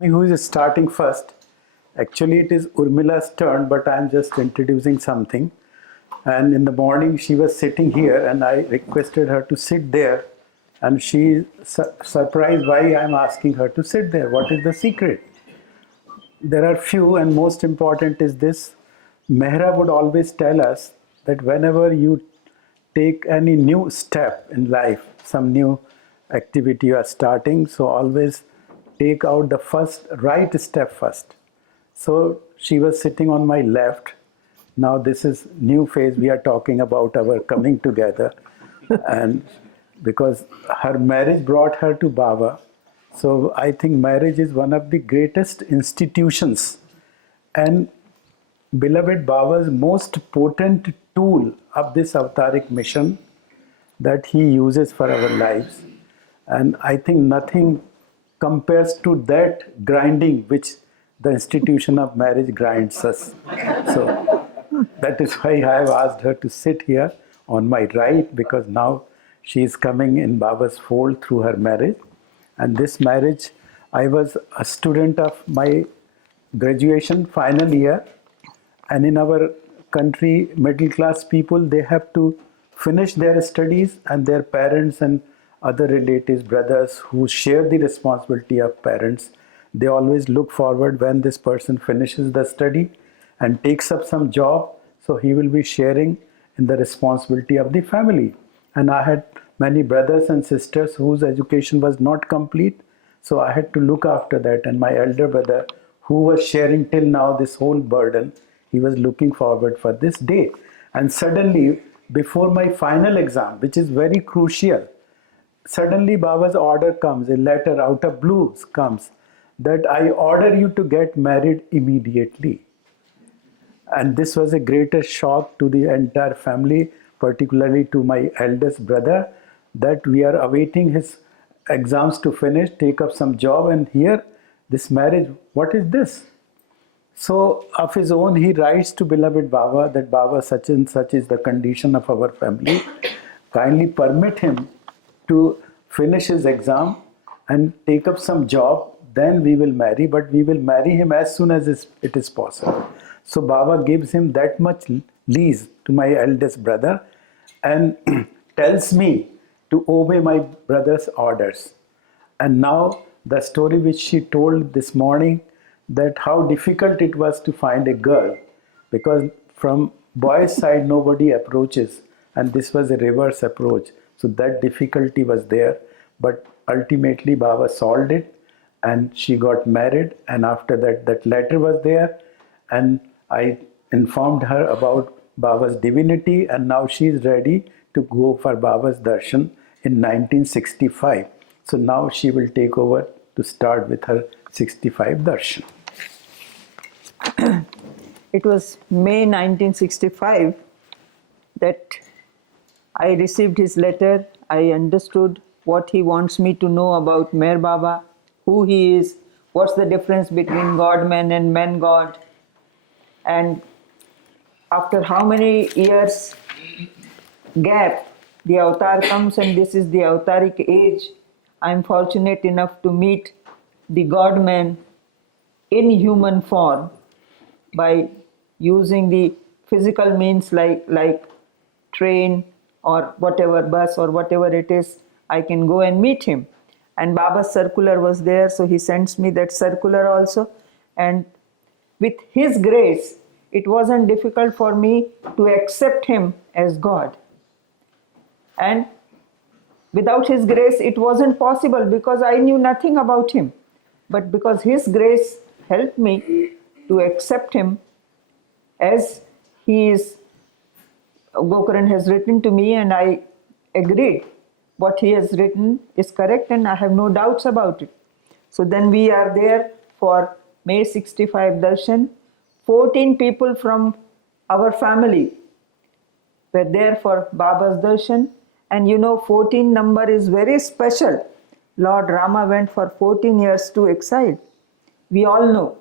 Who is starting first? Actually, it is Urmila's turn, but I'm just introducing something. And in the morning, she was sitting here, and I requested her to sit there. And she surprised why I'm asking her to sit there. What is the secret? There are few, and most important is this. Mehra would always tell us that whenever you take any new step in life, some new activity you are starting, so always take out the first right step first. So she was sitting on my left. Now this is new phase. We are talking about our coming together, and because her marriage brought her to Baba, so I think marriage is one of the greatest institutions, and beloved Baba's most potent tool of this avataric mission that he uses for our lives. And I think nothing compares to that grinding which the institution of marriage grinds us. So that is why I have asked her to sit here on my right, because now she is coming in Baba's fold through her marriage. And this marriage, I was a student of my graduation final year, and in our country, middle class people, they have to finish their studies, and their parents and other relatives, brothers who share the responsibility of parents, they always look forward when this person finishes the study and takes up some job, so he will be sharing in the responsibility of the family. And I had many brothers and sisters whose education was not complete, so I had to look after that. And my elder brother, who was sharing till now this whole burden, he was looking forward for this day. And suddenly, before my final exam, which is very crucial, suddenly Baba's order comes, a letter out of blue comes, that I order you to get married immediately. And this was a greater shock to the entire family, particularly to my eldest brother, that we are awaiting his exams to finish, take up some job, and here, this marriage, what is this? So, of his own, he writes to beloved Baba that Baba, such and such is the condition of our family. Kindly permit him to finish his exam and take up some job, then we will marry, but we will marry him as soon as it is possible. So Baba gives him that much lease to my eldest brother and tells me to obey my brother's orders. And now the story which she told this morning, that how difficult it was to find a girl, because from boys' side nobody approaches, and this was a reverse approach. So that difficulty was there, but ultimately Baba solved it, and she got married. And after that, that letter was there, and I informed her about Baba's divinity, and now she is ready to go for Baba's darshan in 1965. So now she will take over to start with her 65 darshan. It was May 1965 that I received his letter. I understood what he wants me to know about Meher Baba, who he is, what's the difference between God-man and man-God, and after how many years gap the avatar comes, and this is the avataric age. I'm fortunate enough to meet the God-man in human form by using the physical means like train or whatever, bus or whatever it is. I can go and meet him. And Baba's circular was there, so he sends me that circular also. And with his grace, it wasn't difficult for me to accept him as God. And without his grace, it wasn't possible, because I knew nothing about him. But because his grace helped me to accept him as he is, Gokaran has written to me, and I agreed. What he has written is correct, and I have no doubts about it. So then we are there for May 65 darshan. 14 people from our family were there for Baba's darshan. And you know, 14 number is very special. Lord Rama went for 14 years to exile. We all know.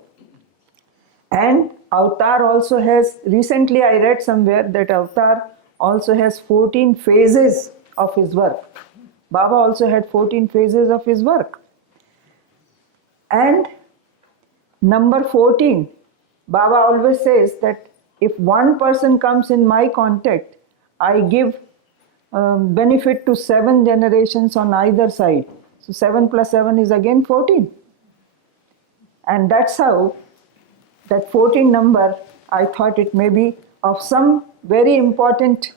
And Avatar also has, recently I read somewhere that Avatar also has 14 phases of his work. Baba also had 14 phases of his work. And Number 14, Baba always says that if one person comes in my contact, I give benefit to 7 generations on either side. So 7 plus 7 is again 14. And that's how that 14 number, I thought it may be of some very important,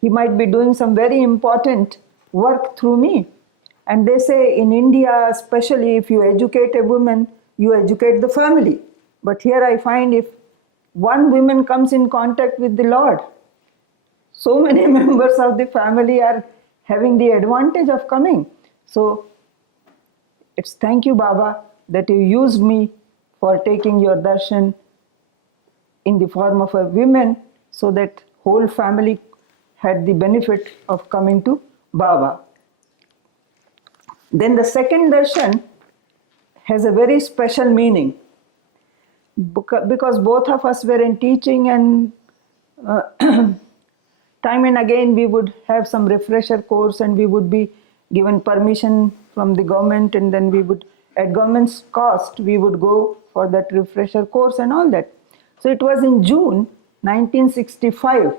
he might be doing some very important work through me. And they say in India, especially if you educate a woman, you educate the family. But here I find if one woman comes in contact with the Lord, so many members of the family are having the advantage of coming. So it's thank you, Baba, that you used me for taking your darshan in the form of a woman, so that whole family had the benefit of coming to Baba. Then the second darshan has a very special meaning, because both of us were in teaching, and time and again we would have some refresher course and we would be given permission from the government, and then we would, at government's cost, we would go for that refresher course and all that. So it was in June 1965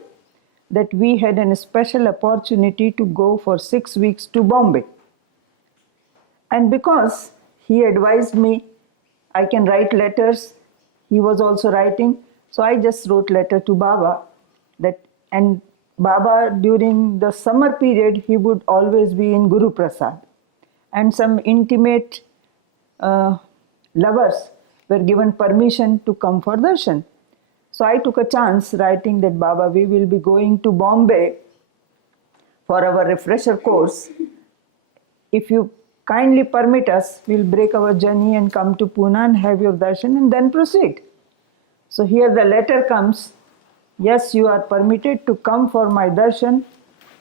that we had a special opportunity to go for 6 weeks to Bombay. And because he advised me, I can write letters, he was also writing, so I just wrote letter to Baba. And Baba, during the summer period, he would always be in Guru Prasad. And some intimate lovers were given permission to come for darshan. So I took a chance writing that, Baba, we will be going to Bombay for our refresher course. If you kindly permit us, we'll break our journey and come to Pune and have your darshan and then proceed. So here the letter comes, yes, you are permitted to come for my darshan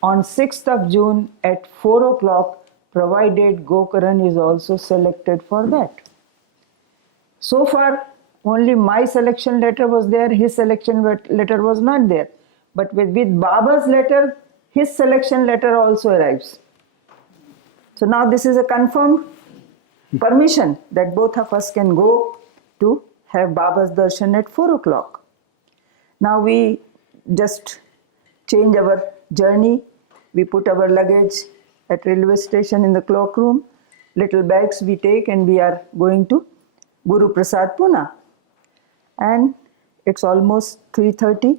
on 6th of June at 4 o'clock, provided Gokaran is also selected for that. So far, only my selection letter was there, his selection letter was not there. But with Baba's letter, his selection letter also arrives. So now this is a confirmed permission that both of us can go to have Baba's darshan at 4 o'clock. Now we just change our journey. We put our luggage at railway station in the cloakroom. Little bags we take and we are going to Guru Prasad, Pune. And it's almost 3:30.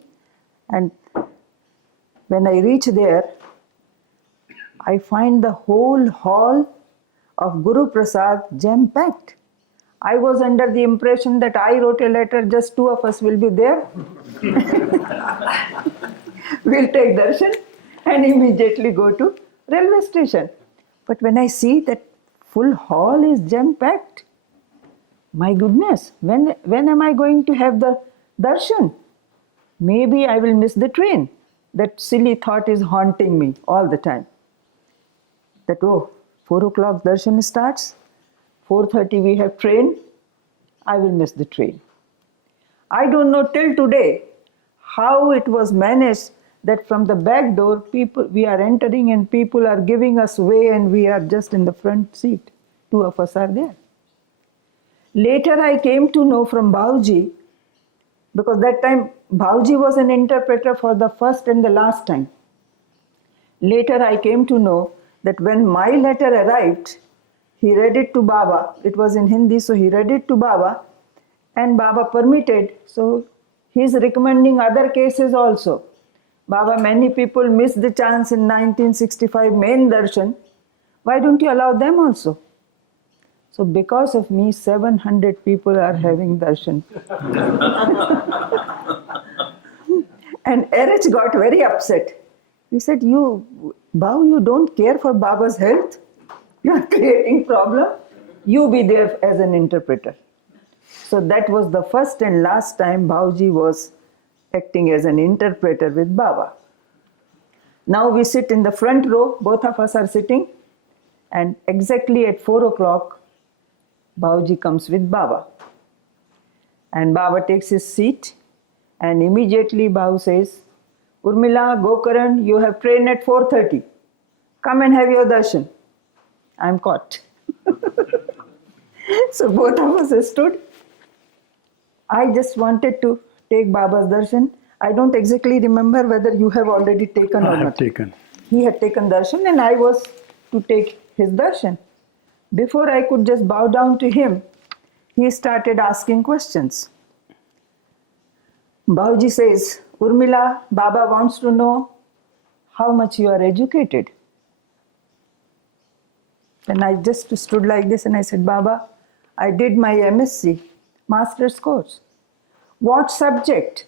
And when I reach there, I find the whole hall of Guru Prasad jam-packed. I was under the impression that I wrote a letter, just 2 of us will be there. We'll take darshan and immediately go to railway station. But when I see that full hall is jam-packed, my goodness, when am I going to have the darshan? Maybe I will miss the train. That silly thought is haunting me all the time. That, 4 o'clock darshan starts, 4:30 we have train, I will miss the train. I don't know till today how it was managed that from the back door we are entering and people are giving us way and we are just in the front seat. 2 of us are there. Later I came to know from Bauji, because that time Bauji was an interpreter for the first and the last time. Later I came to know that when my letter arrived, he read it to Baba. It was in Hindi, so he read it to Baba and Baba permitted. So he is recommending other cases also. Baba, many people missed the chance in 1965 main darshan. Why don't you allow them also? So because of me, 700 people are having darshan. And RH got very upset. He said, Bhau, you don't care for Baba's health? You are creating problem. You be there as an interpreter. So that was the first and last time Bhauji was acting as an interpreter with Baba. Now we sit in the front row, both of us are sitting, and exactly at 4 o'clock, Bhauji comes with Baba. And Baba takes his seat, and immediately Bhau says, Urmilla, Gokaran, you have train at 4:30. Come and have your darshan. I'm caught. So both of us stood I just wanted to take Baba's darshan. I don't exactly remember whether you have already taken I or have not. taken. He had taken darshan and I was to take his darshan. Before I could just bow down to him, he started asking questions. Bauji says, Urmilla, Baba wants to know how much you are educated. And I just stood like this and I said, Baba, I did my MSc, master's course. What subject?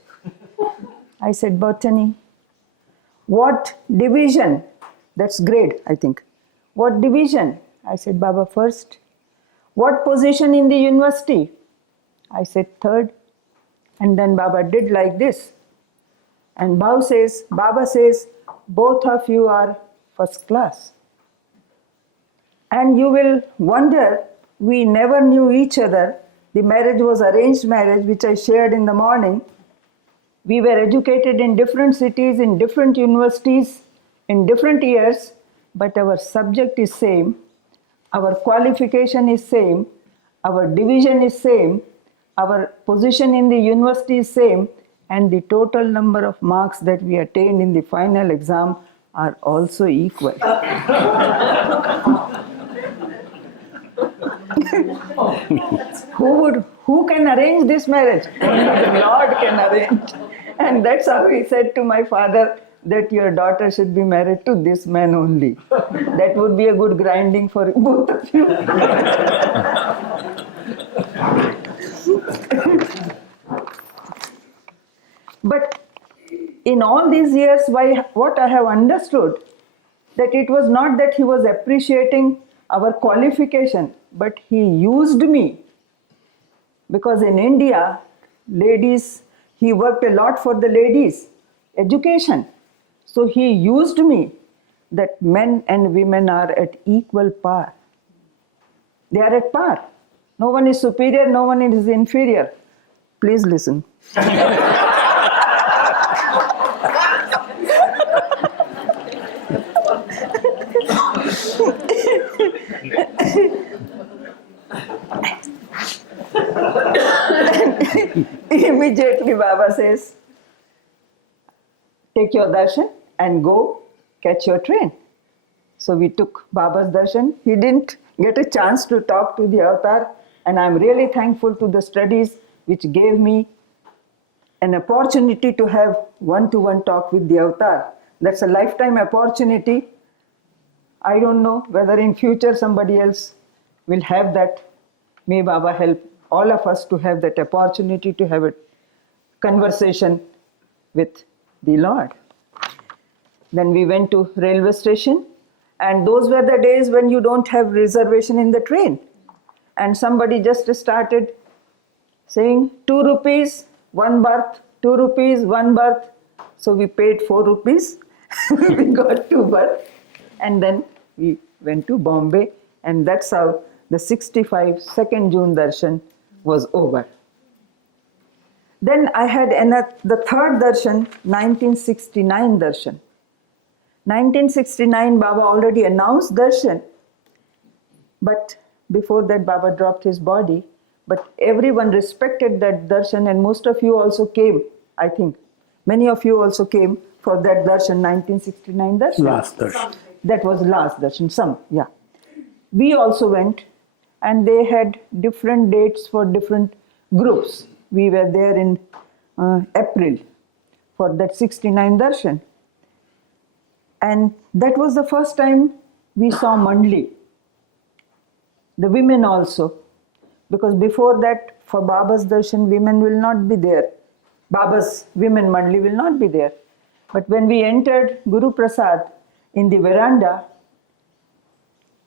I said, botany. What division? That's grade, I think. What division? I said, Baba, first. What position in the university? I said, third. And then Baba did like this. And Baba says, both of you are first class. And you will wonder, we never knew each other. The marriage was arranged marriage, which I shared in the morning. We were educated in different cities, in different universities, in different years, but our subject is same, our qualification is same, our division is same, our position in the university is same, and the total number of marks that we attained in the final exam are also equal. Who can arrange this marriage? Only the Lord can arrange. And that's how he said to my father that your daughter should be married to this man only. That would be a good grinding for both of you. But in all these years, what I have understood, that it was not that he was appreciating our qualification, but he used me. Because in India, ladies, he worked a lot for the ladies' education. So he used me that men and women are at equal par. They are at par. No one is superior, no one is inferior. Please listen. Immediately Baba says, take your darshan and go catch your train. So we took Baba's darshan. He didn't get a chance to talk to the avatar, and I'm really thankful to the studies which gave me an opportunity to have one-to-one talk with the avatar. That's a lifetime opportunity. I don't know whether in future somebody else will have that. May Baba help all of us to have that opportunity to have a conversation with the Lord. Then we went to railway station, and those were the days when you don't have reservation in the train. And somebody just started saying 2 rupees, 1 berth, 2 rupees, 1 berth. So we paid 4 rupees. We got 2 berths. And then we went to Bombay, and that's how the 65 2nd June darshan was over. Then I had the third darshan, 1969 darshan. 1969, Baba already announced darshan, but before that Baba dropped his body. But everyone respected that darshan, and most of you also came, I think. Many of you also came for that darshan, 1969 darshan. Last darshan. That was last darshan, some, yeah. We also went, and they had different dates for different groups. We were there in April for that 69 darshan. And that was the first time we saw Mandli. The women also. Because before that, for Baba's darshan, women will not be there. Baba's women Mandli will not be there. But when we entered Guru Prasad in the veranda,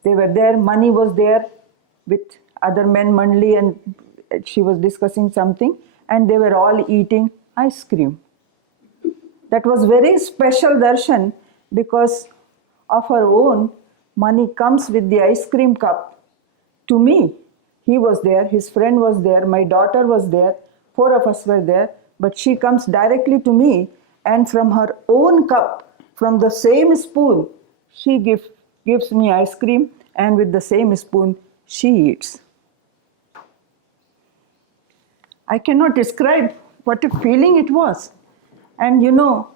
they were there, Mani was there with other men, Mandli, and she was discussing something, and they were all eating ice cream. That was very special darshan, because of her own, Mani comes with the ice cream cup to me. He was there, his friend was there, my daughter was there, 4 of us were there, but she comes directly to me, and from her own cup, from the same spoon, she gives me ice cream, and with the same spoon, she eats. I cannot describe what a feeling it was. And you know,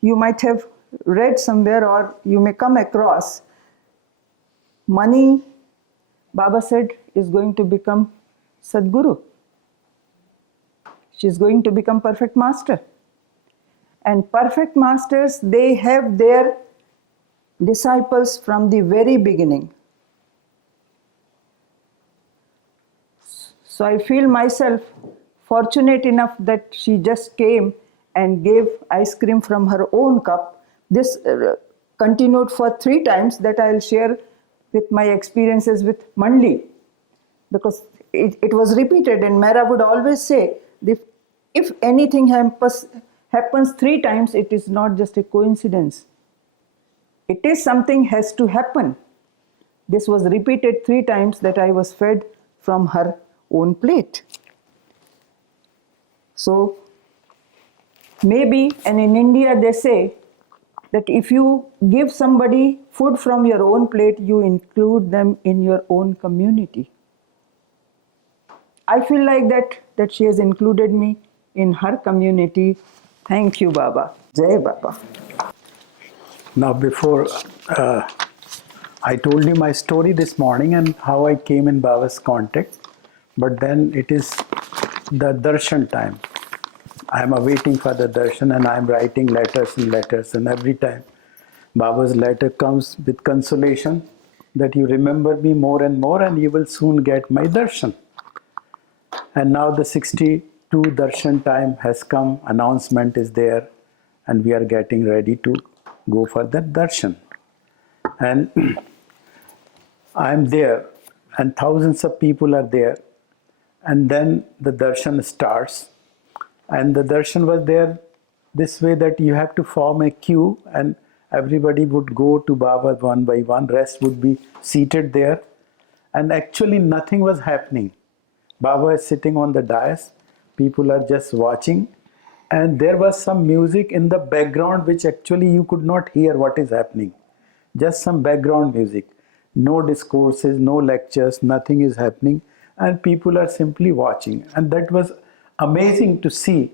you might have read somewhere or you may come across money, Baba said, is going to become Sadguru. She's going to become perfect master. And perfect masters, they have their disciples from the very beginning. So I feel myself fortunate enough that she just came and gave ice cream from her own cup. This continued for 3 times that I'll share with my experiences with Mandli. Because it was repeated, and Mera would always say, if anything happens 3 times, it is not just a coincidence. It is something has to happen. This was repeated 3 times that I was fed from her own plate. So maybe, and in India they say that if you give somebody food from your own plate, you include them in your own community. I feel like that she has included me in her community. Thank you, Baba. Jai Baba. Now, before I told you my story this morning and how I came in Baba's contact, but then it is the darshan time. I am awaiting for the darshan and I am writing letters and letters, and every time Baba's letter comes with consolation that you remember me more and more and you will soon get my darshan. And now the 62 darshan time has come, announcement is there, and we are getting ready to go for that darshan. And I am there, and thousands of people are there. And then the darshan starts. And the darshan was there this way that you have to form a queue, and everybody would go to Baba one by one, rest would be seated there. And actually nothing was happening. Baba is sitting on the dais, people are just watching, and there was some music in the background which actually you could not hear what is happening. Just some background music. No discourses, no lectures, nothing is happening, and people are simply watching. And that was amazing to see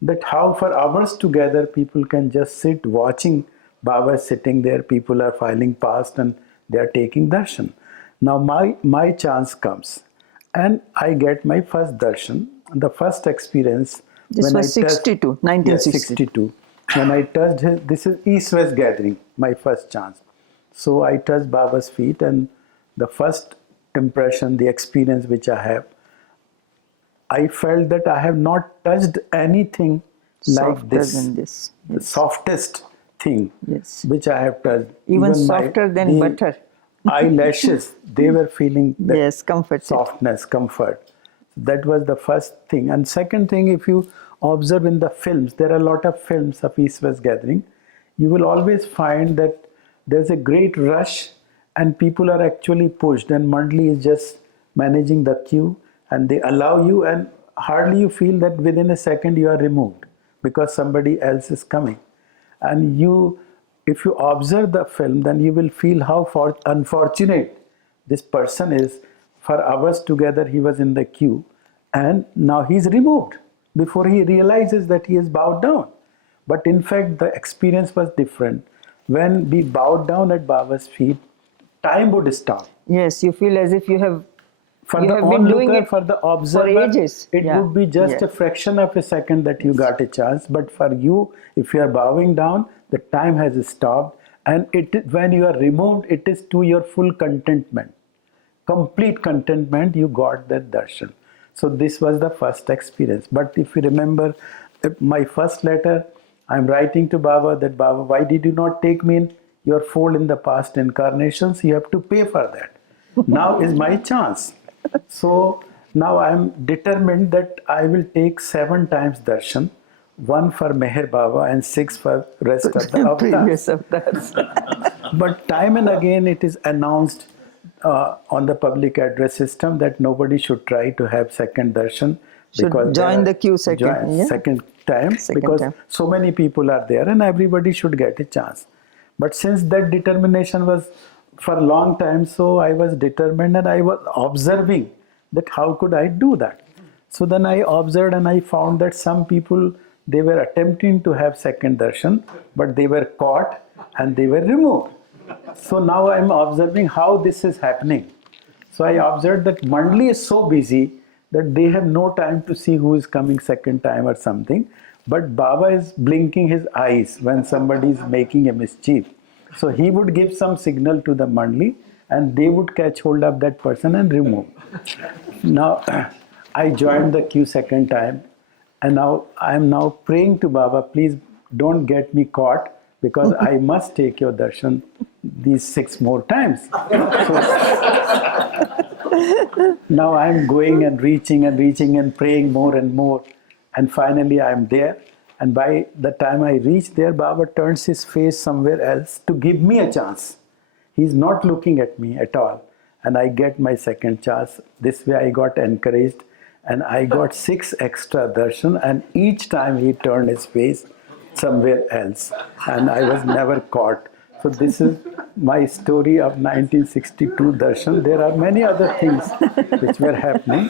that how for hours together people can just sit watching Baba sitting there, people are filing past and they are taking darshan. Now my chance comes and I get my first darshan, the first experience. This was 62, 1962. Yes, 62. When I touched his, this is East-West gathering, my first chance. So I touched Baba's feet, and the first impression, the experience which I have, I felt that I have not touched anything like this. Than this. Yes. The softest thing Yes. which I have touched. Even softer than the butter. Eyelashes, they were feeling that Yes, comforted. softness, comfort. That was the first thing. And second thing, if you observe in the films, there are a lot of films of East-West gathering, you will always find that there's a great rush and people are actually pushed, and Mandli is just managing the queue and they allow you, and hardly you feel that within a second you are removed because somebody else is coming. And you, if you observe the film, then you will feel how unfortunate this person is. For hours together he was in the queue and now he's removed before he realizes that he is bowed down. But in fact the experience was different. When we bowed down at Baba's feet, time would stop. Yes, you feel as if you have For you the have been doing onlooker, it for the observer, for ages. it Yeah. would be just Yeah. a fraction of a second that you got a chance. But for you, if you are bowing down, the time has stopped. And when you are removed, it is to your full contentment. Complete contentment, you got that darshan. So this was the first experience. But if you remember my first letter, I'm writing to Baba that, Baba, why did you not take me in your fold in the past incarnations? You have to pay for that. Now is my chance. So now I'm determined that I will take 7 times darshan, 1 for Meher Baba and 6 for rest of the avatars. previous avatars. But time and again it is announced on the public address system that nobody should try to have second darshan. Should join the queue second, yeah. Second time, Second because time. so many people are there and everybody should get a chance. But since that determination was for a long time, so I was determined and I was observing that how could I do that. So then I observed and I found that some people, they were attempting to have second darshan, but they were caught and they were removed. So now I'm observing how this is happening. So I observed that Mandli is so busy that they have no time to see who is coming second time or something. But Baba is blinking his eyes when somebody is making a mischief. So he would give some signal to the Mandli and they would catch hold of that person and remove. Now I joined the queue second time and now I am now praying to Baba, please don't get me caught because I must take your darshan these 6 more times. Now I'm going and reaching and praying more and more. And finally I'm there. And by the time I reach there, Baba turns his face somewhere else to give me a chance. He's not looking at me at all. And I get my second chance. This way I got encouraged. And I got 6 extra darshan. And each time he turned his face somewhere else. And I was never caught. So this is my story of 1962 darshan. There are many other things which were happening.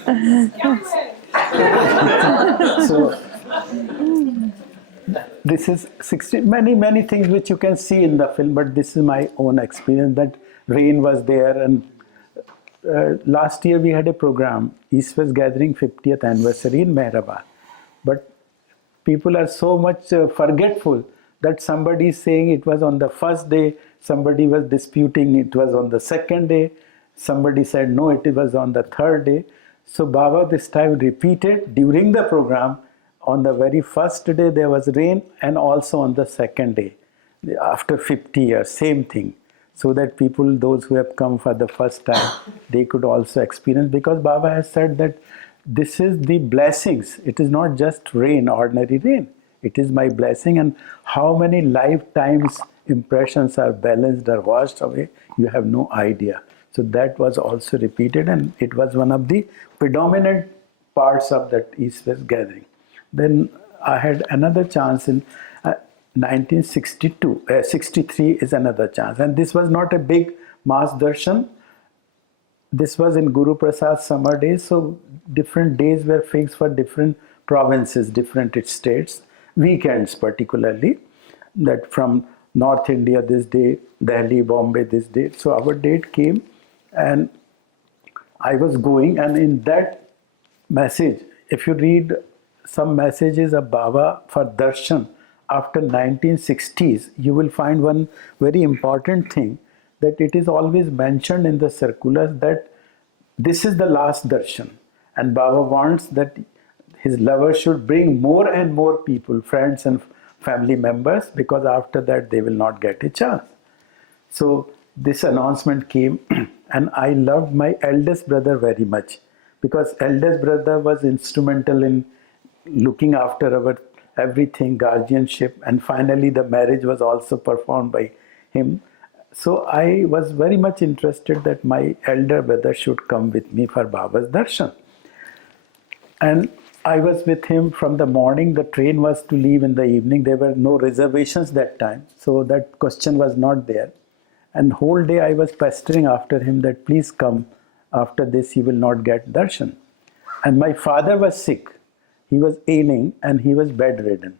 So this is 60, many things which you can see in the film, but this is my own experience that rain was there. And last year we had a program, East West Gathering 50th anniversary in Mehrabad. But people are so much forgetful that somebody is saying it was on the first day, somebody was disputing it was on the second day, somebody said no, it was on the third day. So Baba this time repeated during the program, on the very first day there was rain and also on the second day, after 50 years, same thing. So that people, those who have come for the first time, they could also experience, because Baba has said that this is the blessings. It is not just rain, ordinary rain. It is my blessing, and how many lifetimes impressions are balanced or washed away, you have no idea. So that was also repeated, and it was one of the predominant parts of that East-West gathering. Then I had another chance in 1962, 63 is another chance, and this was not a big mass darshan. This was in Guru Prasad summer days, so different days were fixed for different provinces, different states, weekends particularly, that from North India this day, Delhi, Bombay this day. So our date came and I was going, and in that message, if you read some messages of Baba for darshan after 1960s, you will find one very important thing, that it is always mentioned in the circulars that this is the last darshan, and Baba wants that his lover should bring more and more people, friends and family members, because after that they will not get a chance. So this announcement came and I loved my eldest brother very much, because eldest brother was instrumental in looking after our everything, guardianship, and finally the marriage was also performed by him. So I was very much interested that my elder brother should come with me for Baba's darshan. And I was with him from the morning. The train was to leave in the evening. There were no reservations that time, so that question was not there. And whole day I was pestering after him that please come, after this you will not get darshan. And my father was sick. He was ailing and he was bedridden.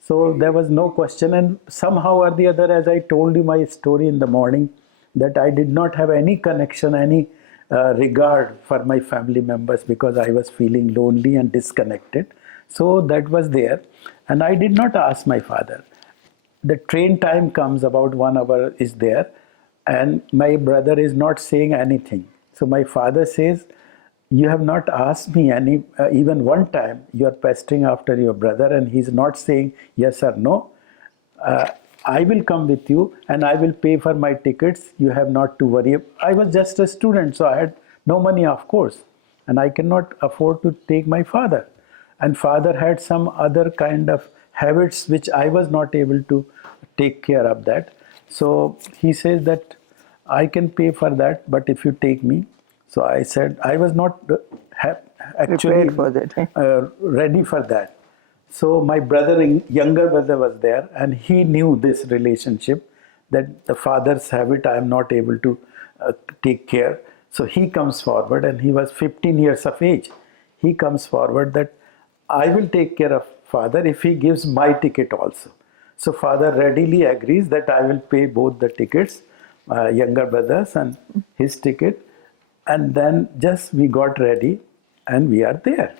So there was no question, and somehow or the other, as I told you my story in the morning, that I did not have any connection, any regard for my family members, because I was feeling lonely and disconnected. So that was there, and I did not ask my father. The train time comes, about 1 hour is there, and my brother is not saying anything. So my father says, you have not asked me even one time. You are pestering after your brother and he's not saying yes or no. I will come with you and I will pay for my tickets. You have not to worry. I was just a student, so I had no money, of course, and I cannot afford to take my father. And father had some other kind of habits which I was not able to take care of that. So he says that I can pay for that, but if you take me. So I said I was not actually for that. ready for that. So my brother, younger brother, was there, and he knew this relationship, that the father's habit I am not able to take care. So he comes forward, and he was 15 years of age. he comes forward that I will take care of father if he gives my ticket also. So father readily agrees that I will pay both the tickets, younger brothers and his ticket. And then just we got ready and we are there.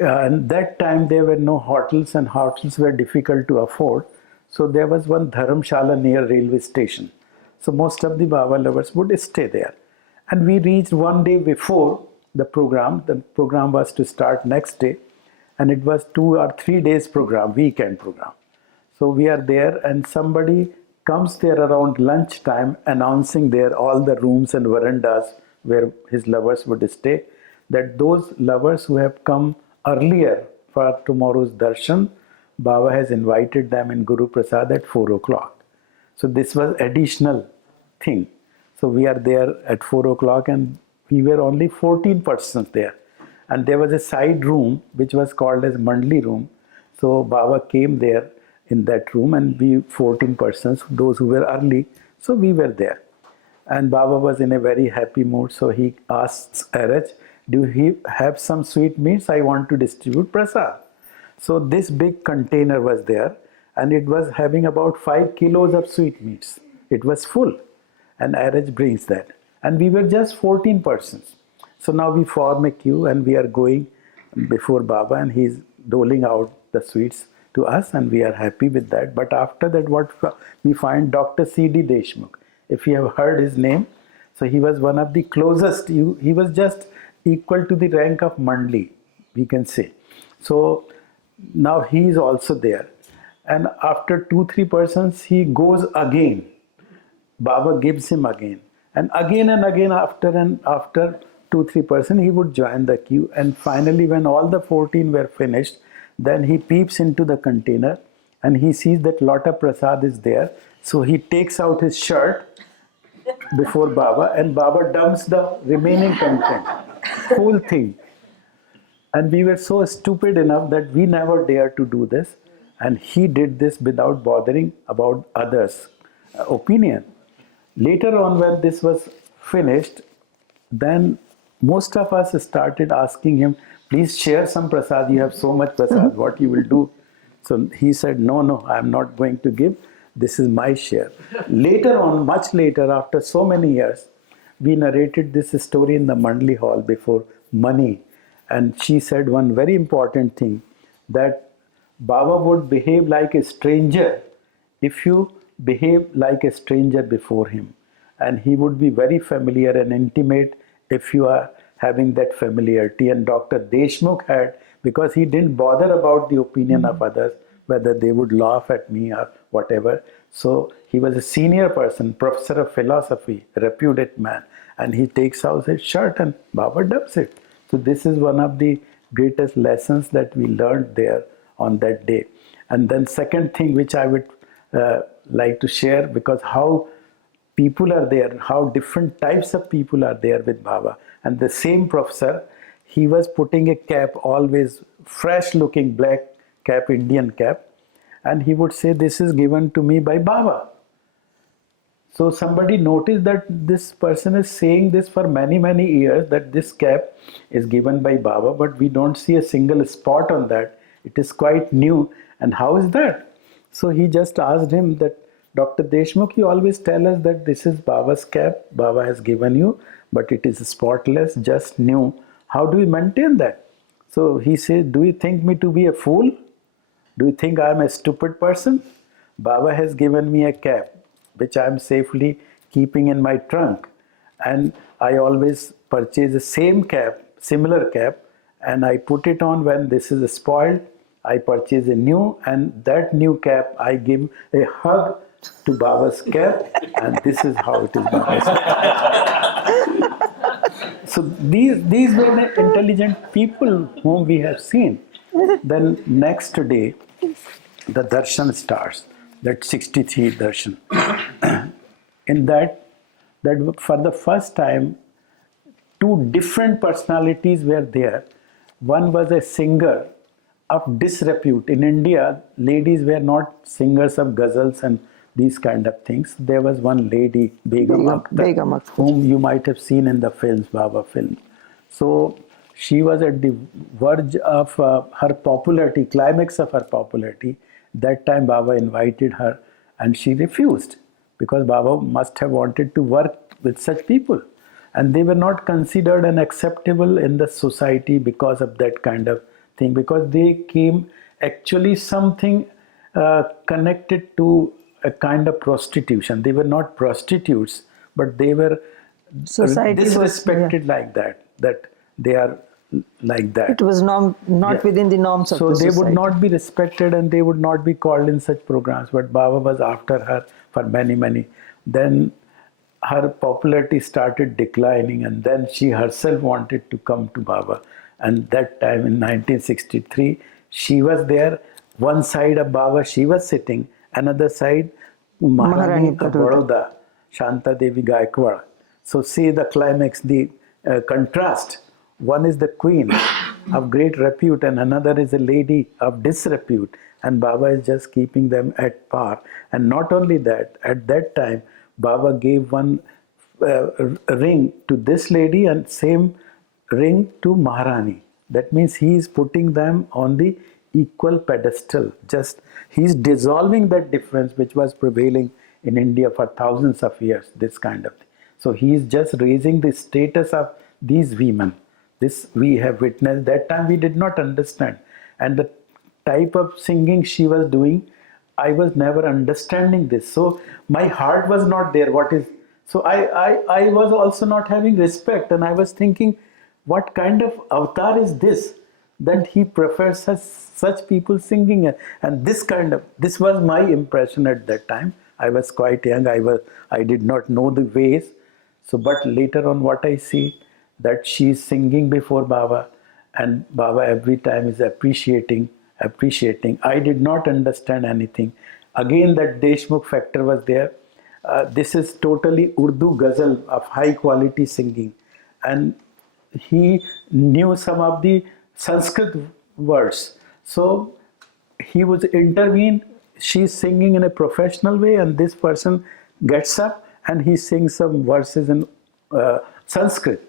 And that time there were no hotels and hotels were difficult to afford. So there was one dharamshala near railway station. So most of the Baba lovers would stay there. And we reached one day before the program. The program was to start next day. And it was 2 or 3 days program, weekend program. So we are there and somebody comes there around lunchtime announcing there all the rooms and verandas where his lovers would stay, that those lovers who have come earlier for tomorrow's darshan, Baba has invited them in Guru Prasad at 4 o'clock. So this was additional thing. So we are there at 4 o'clock and we were only 14 persons there. And there was a side room which was called as Mandli room. So Baba came there in that room and we 14 persons, those who were early, so we were there. And Baba was in a very happy mood, so he asks Araj, do he have some sweet meats? I want to distribute prasad. So this big container was there and it was having about 5 kilos of sweet meats. It was full and Araj brings that. And we were just 14 persons. So now we form a queue and we are going before Baba and he's doling out the sweets to us and we are happy with that. But after that what we find Dr. C.D. Deshmukh. If you have heard his name, so he was one of the closest, he was just equal to the rank of Mandli, we can say. So now he is also there. And after 2-3 persons, he goes again. Baba gives him again. And again after 2-3 persons, he would join the queue. And finally, when all the 14 were finished, then he peeps into the container and he sees that lot of prasad is there. So he takes out his shirt before Baba and Baba dumps the remaining content, whole thing. And we were so stupid enough that we never dared to do this. And he did this without bothering about others' opinion. Later on, when this was finished, then most of us started asking him, please share some prasad. You have so much prasad, what you will do? So he said, no, I'm not going to give. This is my share. Later on, much later, after so many years, we narrated this story in the Mandli hall before Mani. And she said one very important thing, that Baba would behave like a stranger if you behave like a stranger before him. And he would be very familiar and intimate if you are having that familiarity. And Dr. Deshmukh had, because he didn't bother about the opinion of others, whether they would laugh at me or whatever. So he was a senior person, professor of philosophy, reputed man. And he takes out his shirt and Baba dumps it. So this is one of the greatest lessons that we learned there on that day. And then second thing which I would like to share, because how people are there, how different types of people are there with Baba. And the same professor, he was putting a cap, always fresh looking black cap, Indian cap. And he would say, this is given to me by Baba. So somebody noticed that this person is saying this for many, many years, that this cap is given by Baba, but we don't see a single spot on that. It is quite new. And how is that? So he just asked him that, Dr. Deshmukh, you always tell us that this is Baba's cap, Baba has given you, but it is spotless, just new. How do we maintain that? So he said, do you think me to be a fool? Do you think I am a stupid person? Baba has given me a cap, which I am safely keeping in my trunk. And I always purchase the same cap, similar cap, and I put it on when this is spoiled. I purchase a new, and that new cap, I give a hug to Baba's cap, and this is how it is Baba's cap. So these were the intelligent people whom we have seen. Then next day, the darshan starts, that 63 darshan. In that for the first time, two different personalities were there. One was a singer of disrepute. In India, ladies were not singers of ghazals and these kind of things. There was one lady, Begum Akhtar, whom you might have seen in the films, Baba film. So she was at the verge of her popularity, climax of her popularity. That time Baba invited her and she refused because Baba must have wanted to work with such people. And they were not considered and acceptable in the society because of that kind of thing, because they came actually something connected to a kind of prostitution. They were not prostitutes, but they were Society was, disrespected like that, that they are like that. it was not Yeah. within the norms of So the they society. would not be respected and they would not be called in such programs. But Baba was after her for many, many. Then her popularity started declining, and then she herself wanted to come to Baba. And that time in 1963, she was there. One side of Baba, she was sitting. Another side, Maharani Maharani of Baroda, Shanta Devi Gaikwad. So see the climax, the contrast. One is the queen of great repute, and another is a lady of disrepute. And Baba is just keeping them at par. And not only that, at that time, Baba gave one ring to this lady and same ring to Maharani. That means he is putting them on the equal pedestal. Just he is dissolving that difference which was prevailing in India for thousands of years. This kind of thing. So he is just raising the status of these women. This we have witnessed. That time we did not understand, and the type of singing she was doing, I was never understanding this. So my heart was not there. What is so I was also not having respect, and I was thinking, what kind of avatar is this that he prefers such people singing, and this was my impression at that time. I was quite young. I did not know the ways. So, but later on, what I see that she is singing before Baba, and Baba every time is appreciating. I did not understand anything. Again, that Deshmukh factor was there. This is totally Urdu ghazal of high quality singing, and he knew some of the Sanskrit words. So he was intervene. She's singing in a professional way, and this person gets up and he sings some verses in Sanskrit.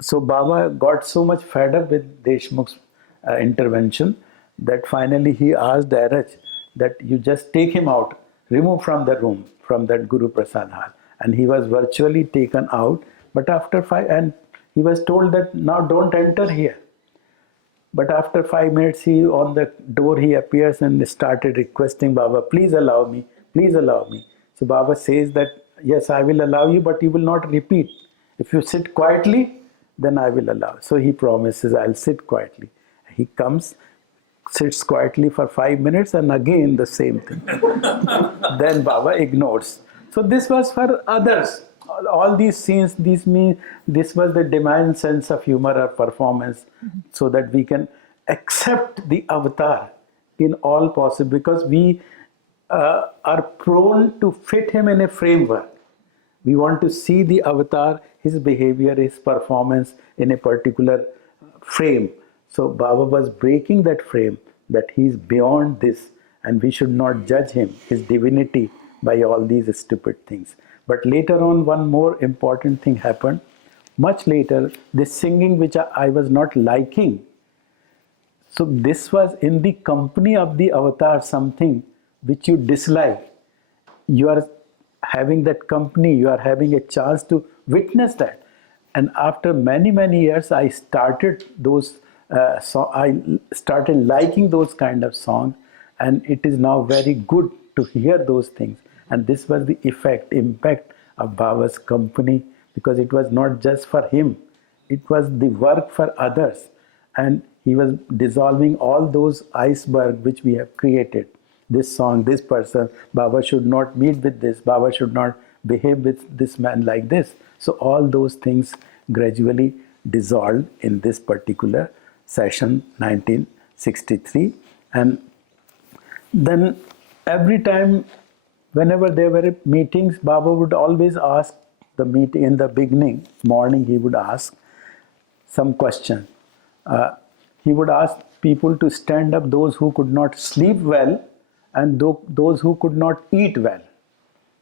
So Baba got so much fed up with Deshmukh's intervention that finally he asked Dharaj that you just take him out, remove from the room, from that Guru Prasad hall. And he was virtually taken out. But after and he was told that now don't enter here. But after 5 minutes, he on the door he appears and started requesting Baba, please allow me, please allow me. So Baba says that yes, I will allow you, but you will not repeat. If you sit quietly, then I will allow. So he promises, I'll sit quietly. He comes, sits quietly for 5 minutes, and again the same thing. Then Baba ignores. So this was for others. All these scenes, this was the divine sense of humor or performance, so that we can accept the avatar in all possible, because we are prone to fit him in a framework. We want to see the avatar, his behavior, his performance in a particular frame. So Baba was breaking that frame, that he is beyond this, and we should not judge him, his divinity, by all these stupid things. But later on, one more important thing happened. Much later, this singing which I was not liking. So this was in the company of the avatar, something which you dislike. You are having that company, you are having a chance to witness that. And after many, many years, I started I started liking those kind of songs, and it is now very good to hear those things. And this was the impact of Baba's company, because it was not just for him, it was the work for others. And he was dissolving all those icebergs which we have created. This song, this person, Baba should not meet with this, Baba should not behave with this man like this. So all those things gradually dissolved in this particular session, 1963. And then every time, whenever there were meetings, Baba would always ask the meeting in the beginning, morning, he would ask some question. He would ask people to stand up, those who could not sleep well and those who could not eat well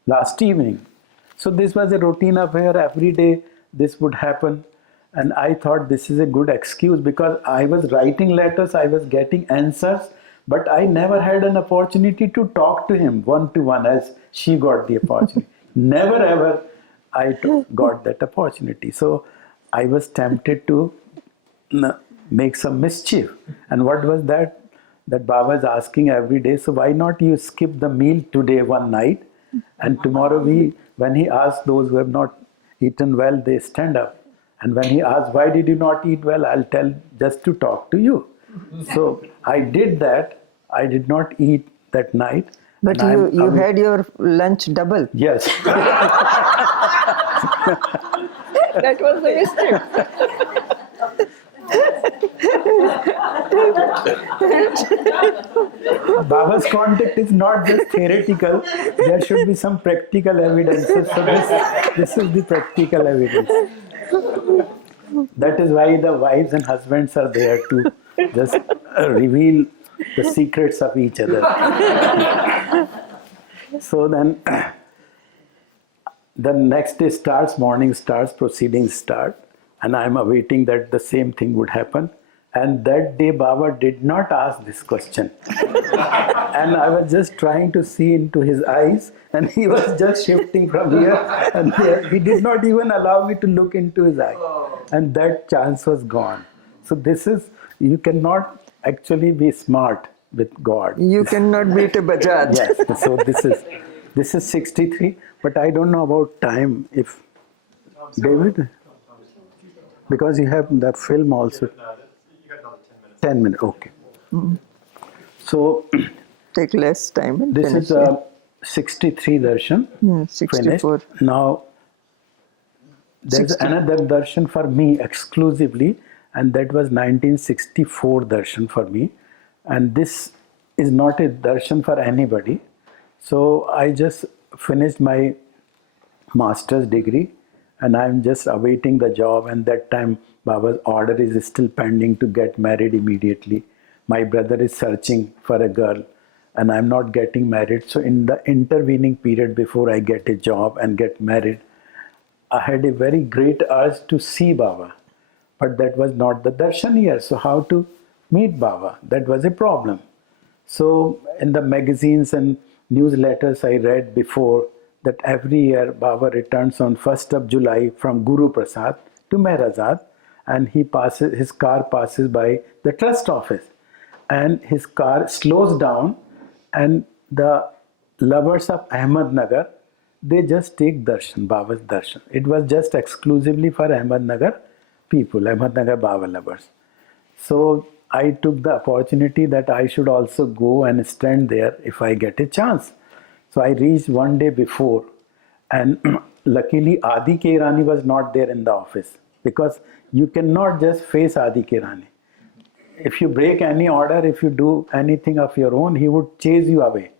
last evening. So this was a routine affair. Every day this would happen. And I thought this is a good excuse because I was writing letters, I was getting answers, but I never had an opportunity to talk to him one to one as she got the opportunity. Never ever got that opportunity. So I was tempted to make some mischief. And what was that? That Baba is asking every day, so why not you skip the meal today one night, and tomorrow when he asks those who have not eaten well, they stand up. And when he asks, why did you not eat well? I'll tell just to talk to you. So I did that. I did not eat that night. But you had your lunch double. Yes. That was the mischief. Baba's contact is not just theoretical, there should be some practical evidences. So this is the practical evidence. That is why the wives and husbands are there to just reveal the secrets of each other. So then the next day starts, morning starts, proceedings start, and I am awaiting that the same thing would happen. And that day Baba did not ask this question. And I was just trying to see into his eyes, and he was just shifting from here and there. He did not even allow me to look into his eye. And that chance was gone. So you cannot actually be smart with God. You cannot beat a Bajaj. Yes, so this is 63, but I don't know about time. If David, because you have the film also. 10 minutes, okay. So Take less time and this finish is a 63 darshan 64. finished. Now there's 60. another darshan for me exclusively, and that was 1964 darshan for me. And this is not a darshan for anybody. So I just finished my master's degree, and I'm just awaiting the job. And that time Baba's order is still pending to get married immediately. My brother is searching for a girl, and I'm not getting married. So in the intervening period before I get a job and get married, I had a very great urge to see Baba. But that was not the darshan year. So how to meet Baba? That was a problem. So in the magazines and newsletters I read before that every year Baba returns on 1st of July from Guru Prasad to Mehrazad, and his car passes by the trust office, and his car slows down, and the lovers of Ahmednagar, they just take darshan, Baba's darshan. It was just exclusively for Ahmednagar people, Ahmednagar Baba lovers. So I took the opportunity that I should also go and stand there if I get a chance. So I reached one day before, and luckily Adi K. Irani was not there in the office, because you cannot just face Adi K. Irani. If you break any order, if you do anything of your own, he would chase you away.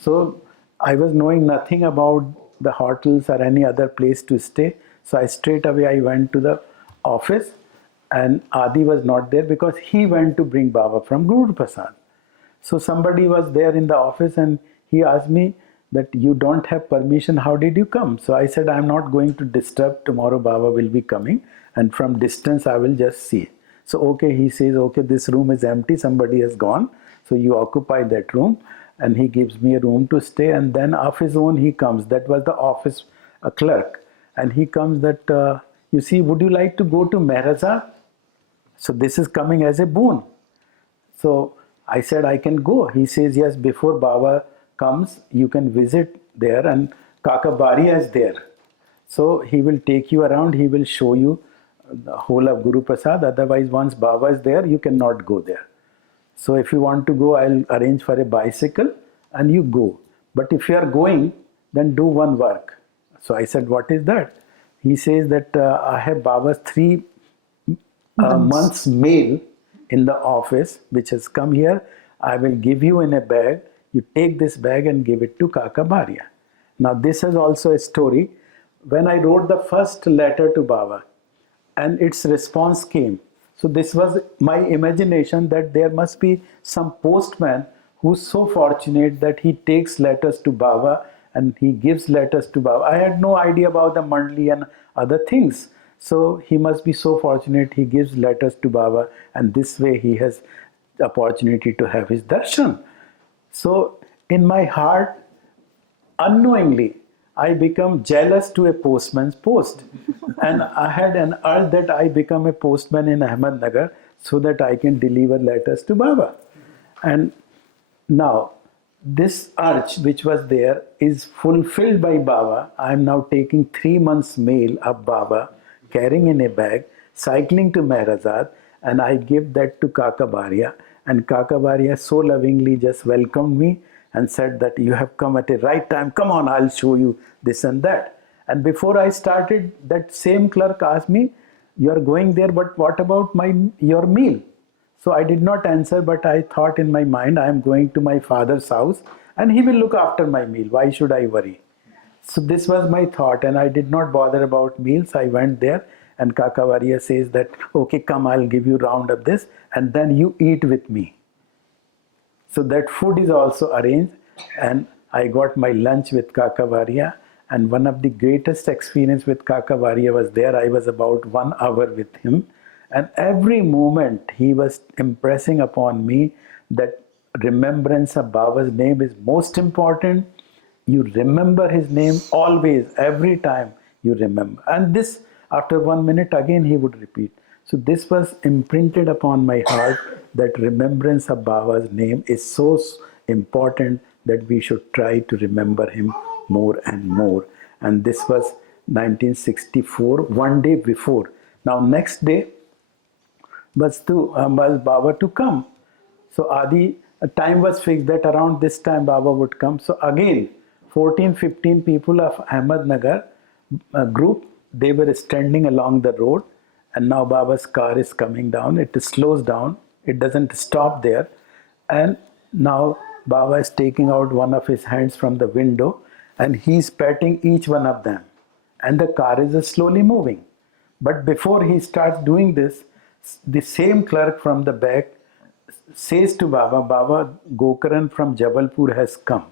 So I was knowing nothing about the hotels or any other place to stay. So I went to the office, and Adi was not there because he went to bring Baba from Guru Prasad. So somebody was there in the office, and he asked me that you don't have permission, how did you come? So I said, I'm not going to disturb, tomorrow Baba will be coming, and from distance I will just see. So okay, he says, okay, this room is empty, somebody has gone, so you occupy that room. And he gives me a room to stay, and then of his own he comes. That was the office clerk, and he comes that, you see, would you like to go to Mehrazad? So this is coming as a boon. So I said, I can go. He says, yes, before Baba comes, you can visit there, and Kaka Baria is there. So he will take you around, he will show you the whole of Guru Prasad. Otherwise, once Baba is there, you cannot go there. So if you want to go, I'll arrange for a bicycle and you go. But if you are going, then do one work. So I said, what is that? He says that I have Baba's 3 months mail in the office, which has come here. I will give you in a bag. You take this bag and give it to Kaka Baria. Now this is also a story. When I wrote the first letter to Baba, and its response came. So this was my imagination that there must be some postman who's so fortunate that he takes letters to Baba and he gives letters to Baba. I had no idea about the Mandali and other things. So he must be so fortunate. He gives letters to Baba, and this way he has the opportunity to have his darshan. So in my heart, unknowingly, I become jealous to a postman's post. And I had an urge that I become a postman in Ahmednagar so that I can deliver letters to Baba. And now, this urge which was there is fulfilled by Baba. I am now taking 3 months' mail of Baba, carrying in a bag, cycling to Mehrazad, and I give that to Kaka Baria. And Kaka Baria so lovingly just welcomed me and said that you have come at a right time. Come on, I'll show you this and that. And before I started, that same clerk asked me, "You are going there, but what about your meal?" So I did not answer, but I thought in my mind, I am going to my father's house and he will look after my meal. Why should I worry? So this was my thought, and I did not bother about meals. I went there, and Kakavaria says that, "Okay, come, I'll give you round of this, and then you eat with me." So that food is also arranged, and I got my lunch with Kakavaria. And one of the greatest experience with Kakavaria was there. I was about 1 hour with him, and every moment he was impressing upon me that remembrance of Baba's name is most important. You remember his name always, every time you remember. And this, after 1 minute, again he would repeat. So this was imprinted upon my heart that remembrance of Baba's name is so important that we should try to remember him more and more. And this was 1964, one day before. Now next day was Baba to come. So Adi, a time was fixed that around this time Baba would come. So again, 14, 15 people of Ahmednagar group, they were standing along the road, and now Baba's car is coming down. It slows down. It doesn't stop there. And now Baba is taking out one of his hands from the window and he's patting each one of them. And the car is slowly moving. But before he starts doing this, the same clerk from the back says to Baba, "Baba, Gokaran from Jabalpur has come."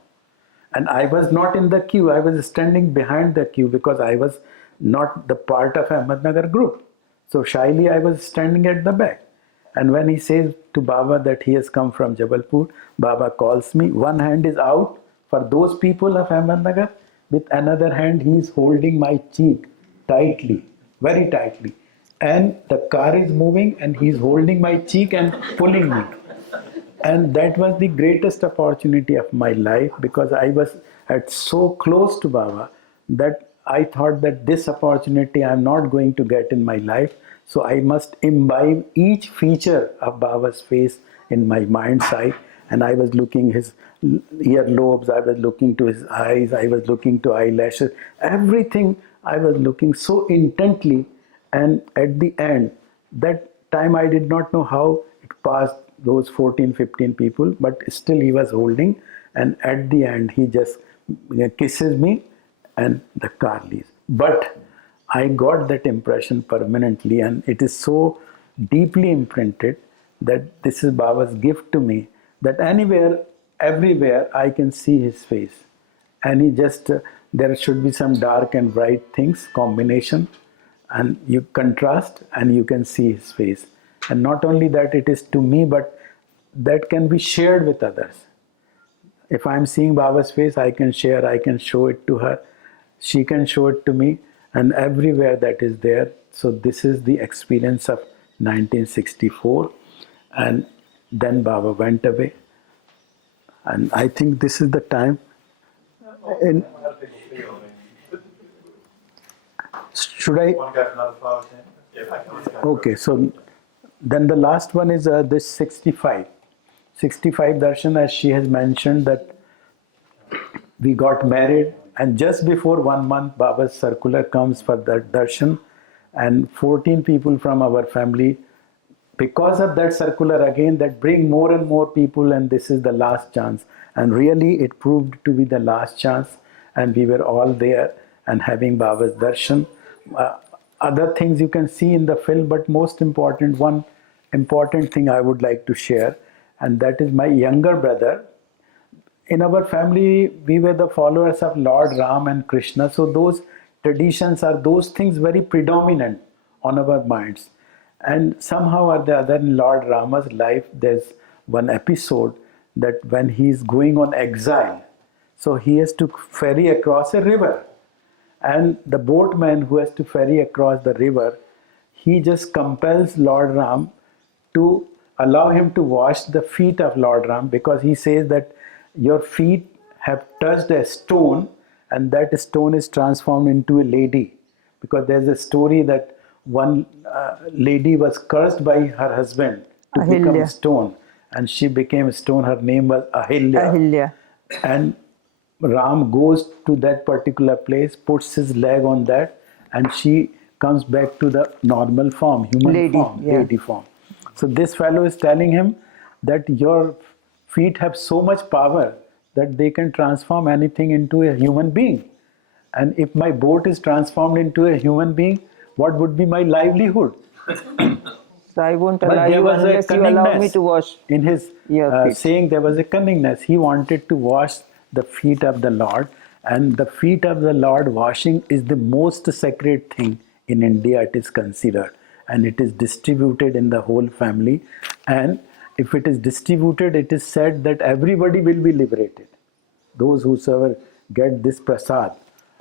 And I was not in the queue. I was standing behind the queue because I was not the part of Ahmednagar group. So shyly I was standing at the back. And when he says to Baba that he has come from Jabalpur, Baba calls me. One hand is out for those people of Ahmednagar. With another hand, he is holding my cheek tightly, very tightly. And the car is moving and he is holding my cheek and pulling me. And that was the greatest opportunity of my life because I was at so close to Baba that I thought that this opportunity I am not going to get in my life. So I must imbibe each feature of Baba's face in my mind's eye. And I was looking his earlobes, I was looking to his eyes, I was looking to eyelashes, everything I was looking so intently. And at the end, that time I did not know how it passed those 14, 15 people, but still he was holding. And at the end, he just kisses me and the car leaves. But I got that impression permanently, and it is so deeply imprinted that this is Baba's gift to me, that anywhere, everywhere I can see his face. And he just, there should be some dark and bright things, combination, and you contrast and you can see his face. And not only that it is to me, but that can be shared with others. If I'm seeing Baba's face, I can share, I can show it to her, she can show it to me, and everywhere that is there. So this is the experience of 1964. And then Baba went away. And I think this is the time. In, should I? Okay, so then the last one is this 65. 65 darshan, as she has mentioned, that we got married, and just before 1 month, Baba's circular comes for that darshan, and 14 people from our family, because of that circular again, that bring more and more people, and this is the last chance. And really, it proved to be the last chance, and we were all there and having Baba's darshan. Other things you can see in the film, but most important, one important thing I would like to share, and that is my younger brother. In our family, we were the followers of Lord Ram and Krishna, so those traditions are those things very predominant. on our minds. And somehow or the other in Lord Rama's life, there's one episode that when he's going on exile, so he has to ferry across a river. And the boatman who has to ferry across the river, he just compels Lord Ram to allow him to wash the feet of Lord Ram, because he says that your feet have touched a stone and that stone is transformed into a lady. Because there's a story that one lady was cursed by her husband to become Ahilya. stone, and she became a stone. Her name was Ahilya. Ahilya. And Ram goes to that particular place, puts his leg on that, and she comes back to the normal form, human Lady, form, yeah. lady form. So this fellow is telling him that your feet have so much power that they can transform anything into a human being. And if my boat is transformed into a human being, what would be my livelihood? So I won't But allow there you was a unless you allow me cunningness to wash in his your feet. saying. There was a cunningness. He wanted to wash the feet of the Lord, and the feet of the Lord washing is the most sacred thing in India. It is considered, and it is distributed in the whole family. And if it is distributed, it is said that everybody will be liberated. Those whosoever get this prasad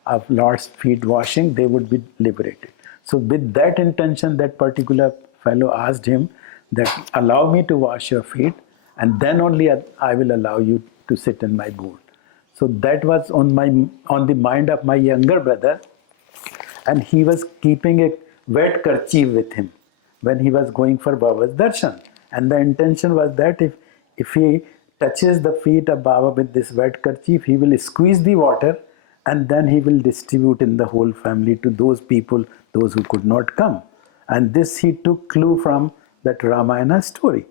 of Lord's feet washing, they would be liberated. So with that intention, that particular fellow asked him that allow me to wash your feet, and then only I will allow you to sit in my boat. So that was on the mind of my younger brother, and he was keeping a wet kerchief with him when he was going for Baba's darshan. And the intention was that if he touches the feet of Baba with this wet kerchief, he will squeeze the water and then he will distribute in the whole family to those people, those who could not come. And this he took clue from that Ramayana story.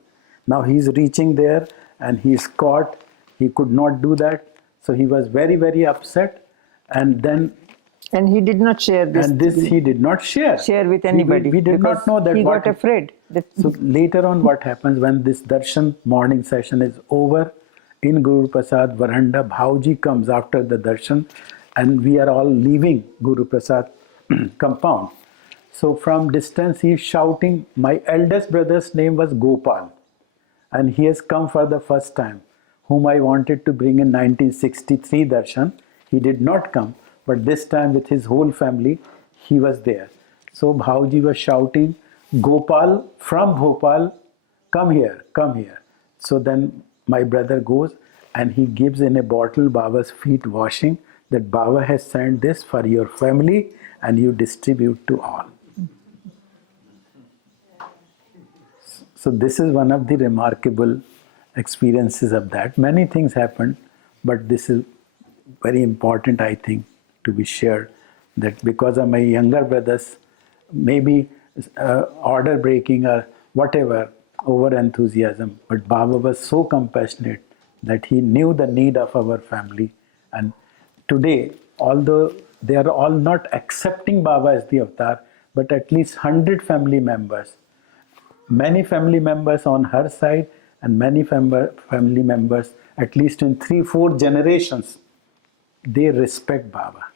Now he is reaching there and he is caught. He could not do that. So he was very, very upset. And then And he did not share this. and this he did not share. Share with anybody. We did because not know that. he what got afraid. That So later on, what happens when this darshan morning session is over, in Guru Prasad Varanda, Bhauji comes after the darshan, and we are all leaving Guru Prasad compound. So from distance, he is shouting. My eldest brother's name was Gopal, and he has come for the first time, whom I wanted to bring in 1963 darshan. He did not come, but this time with his whole family, he was there. So Bhauji was shouting, Gopal from Bhopal, come here, come here. So then my brother goes and he gives in a bottle Baba's feet washing, that Baba has sent this for your family and you distribute to all. So this is one of the remarkable experiences of that. Many things happened, but this is very important, I think, to be shared, that because of my younger brothers, maybe order breaking or whatever, over enthusiasm, but Baba was so compassionate that he knew the need of our family. And today, although they are all not accepting Baba as the avatar, but at least 100 family members, many family members on her side and many family members, at least in 3-4 generations, they respect Baba.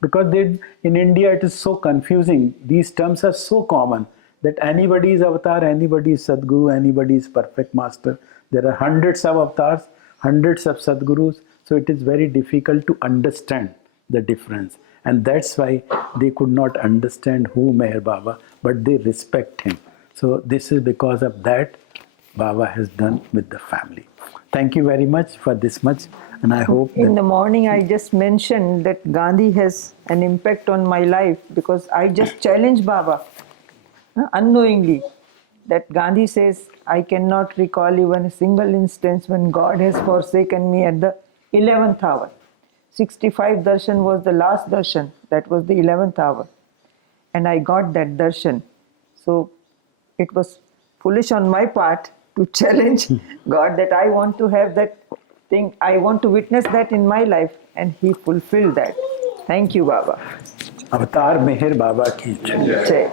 Because in India it is so confusing. These terms are so common that anybody is avatar, anybody is Sadguru, anybody is perfect master. There are hundreds of avatars, hundreds of Sadgurus. So it is very difficult to understand the difference. And that's why they could not understand who Meher Baba, but they respect him. So this is because of that Baba has done with the family. Thank you very much for this much. And I hope in that the morning, I just mentioned that Gandhi has an impact on my life because I just challenged Baba unknowingly. That Gandhi says, I cannot recall even a single instance when God has forsaken me at the 11th hour. 65 darshan was the last darshan. That was the 11th hour. And I got that darshan. So it was foolish on my part to challenge God that I want to have that thing. I want to witness that in my life. And he fulfilled that. Thank you, Baba. Avatar Meher Baba ki jai. Jai.